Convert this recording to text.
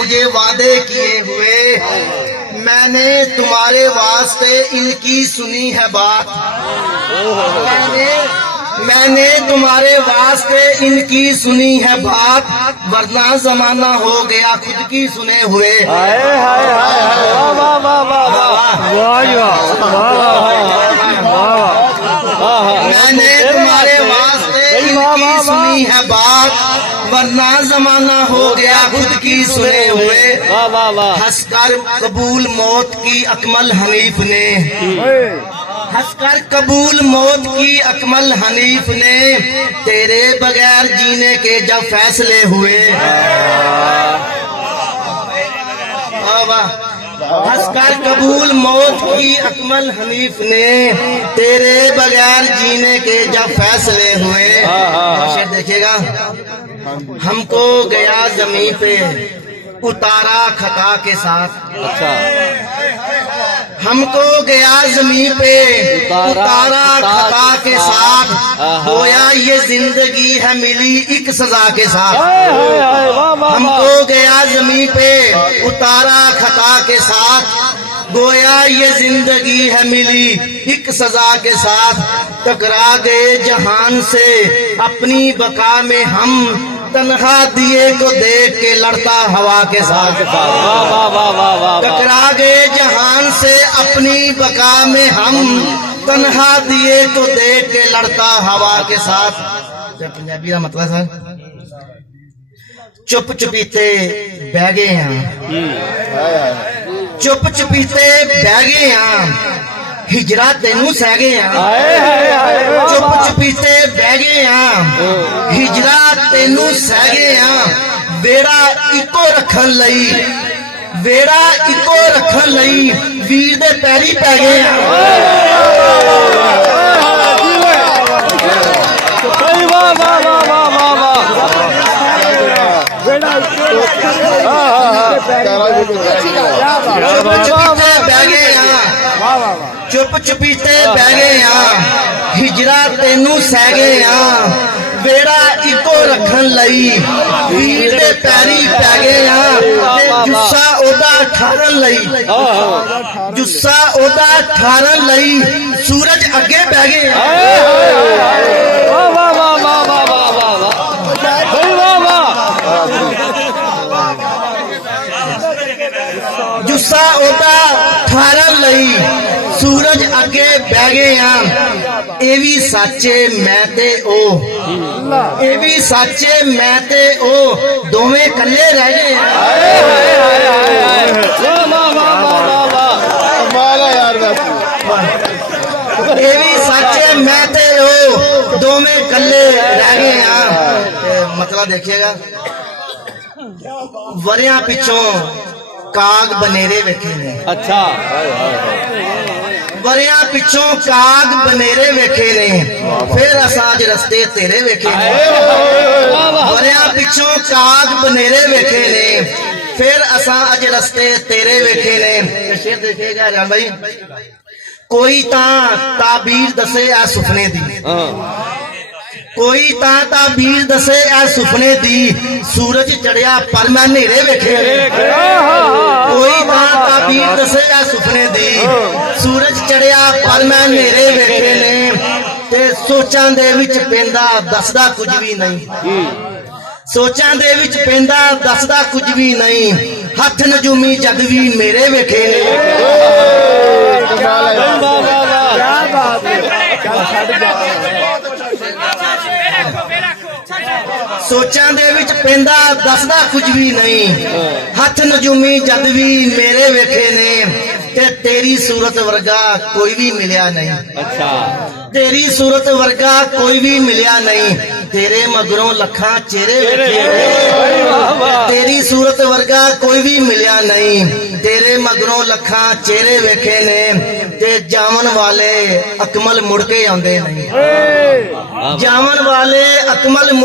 مجھے وعدے کیے ہوئے، میں نے تمہارے واسطے ان کی سنی ہے بات، میں نے تمہارے واسطے ان کی سنی ہے بات، ورنہ زمانہ ہو گیا خود کی سنے ہوئے۔ میں نے تمہارے واسطے ان کی سنی ہے بات، ورنہ زمانہ ہو گیا خود کی سنے ہوئے۔ ہنس کر قبول موت کی اکمل حنیف نے، ہنس کر قبول موت کی اکمل حنیف نے، تیرے بغیر جینے کے جب فیصلے ہوئے۔ ہنس کر قبول موت کی اکمل حنیف نے، تیرے بغیر جینے کے جب فیصلے ہوئے۔ شعر دیکھیے گا، ہم کو گیا زمین پہ اتارا خطا کے ساتھ، ہم کو گیا زمین پہ اتارا خطا کے ساتھ، گویا یہ زندگی ہے ملی ایک سزا کے ساتھ۔ ہم کو گیا زمین پہ اتارا خطا کے ساتھ، گویا یہ زندگی ہے ملی ایک سزا کے ساتھ، ٹکرا گئے جہان سے اپنی بقا میں ہم، تنہا دیے کو دیکھ کے لڑتا ہوا کے ساتھ۔ ٹکرا گئے جہان سے اپنی بقا میں ہم، تنہا دیے کو دیکھ کے لڑتا ہوا کے ساتھ۔ پنجابی کا مطلب سر چپ چپیتے بہ گئے ہیں، چپ چپیتے بہ گئے ہیں، ہجرا تینوں سہ گئے ہیں، چپ چپیتے بہ گئے ہیں، ہجرا تینوں سہ گئے ہیں، بیڑا اکو رکھن لئی، بیڑا اکو رکھن لئی ویر دے پیری پہ گئے ہیں۔ چپ چپیتے بہ گئے ہیں، ہجرا تینوں سہ گئے ہیں، بیڑا اکو رکھن لئی ویر دے پیری پہ گئے ہیں، جسا اودا ٹھارن لئی، جسا اودا ٹھارن لئی سورج اگے بہ گئے ہیں۔ جسا اودا ٹھارن لئی سورج اگے بہ گئے ہیں، اے وی سچے میں تے او، اے وی سچے میں تے او، دوویں کلے رہ گئے ہیں۔ اے وی سچے میں تے او، دوویں کلے رہ گئے ہیں۔ مطلب دیکھیے گا، وریاں پچھوں کاغ بنیرے ویکھے نے، اچھا وریاں پچھوں کاغ بنیرے ویکھے نے، پھر اساں اج رستے تیرے ویکھے نے۔ وریاں پچھوں کاغ بنیرے ویکھے نے، پھر اساں اج رستے تیرے ویکھے نے۔ شعر دیکھے گا جان بھائی، کوئی تاں تعبیر دسے اے سپنے دی، کوئی تاں تعبیر دسے اے سپنے دی، سورج چڑھیا پر میں نیرے ویکھے نے۔ کوئی تاں تعبیر دسے اے سپنے دی، سورج چڑھیا پر میں نیرے ویکھے نے، تے سوچاں دے وچ پیندا دسدا کچھ بھی نہیں، سوچاں دے وچ پیندا دسدا کچھ بھی نہیں، ہتھ نجومی جد بھی میرے ویکھے نے۔ سوچاں دے وچ پیندا دسدا کچھ بھی نہیں، ہتھ نجومی جد بھی میرے ویکھے نے، تے تیری صورت ورگا کوئی بھی ملیا نہیں، تیری صورت ورگا کوئی بھی ملیا نہیں، تیرے مگروں لکھاں چہرے ویکھے نے، تیری صورت ورگا کوئی بھی ملیا نہیں، تیرے مگروں لکھاں چہرے ویکھے نے، تے جاون والے اکمل مڑ کے آندے نہیں، جاون والے اکمل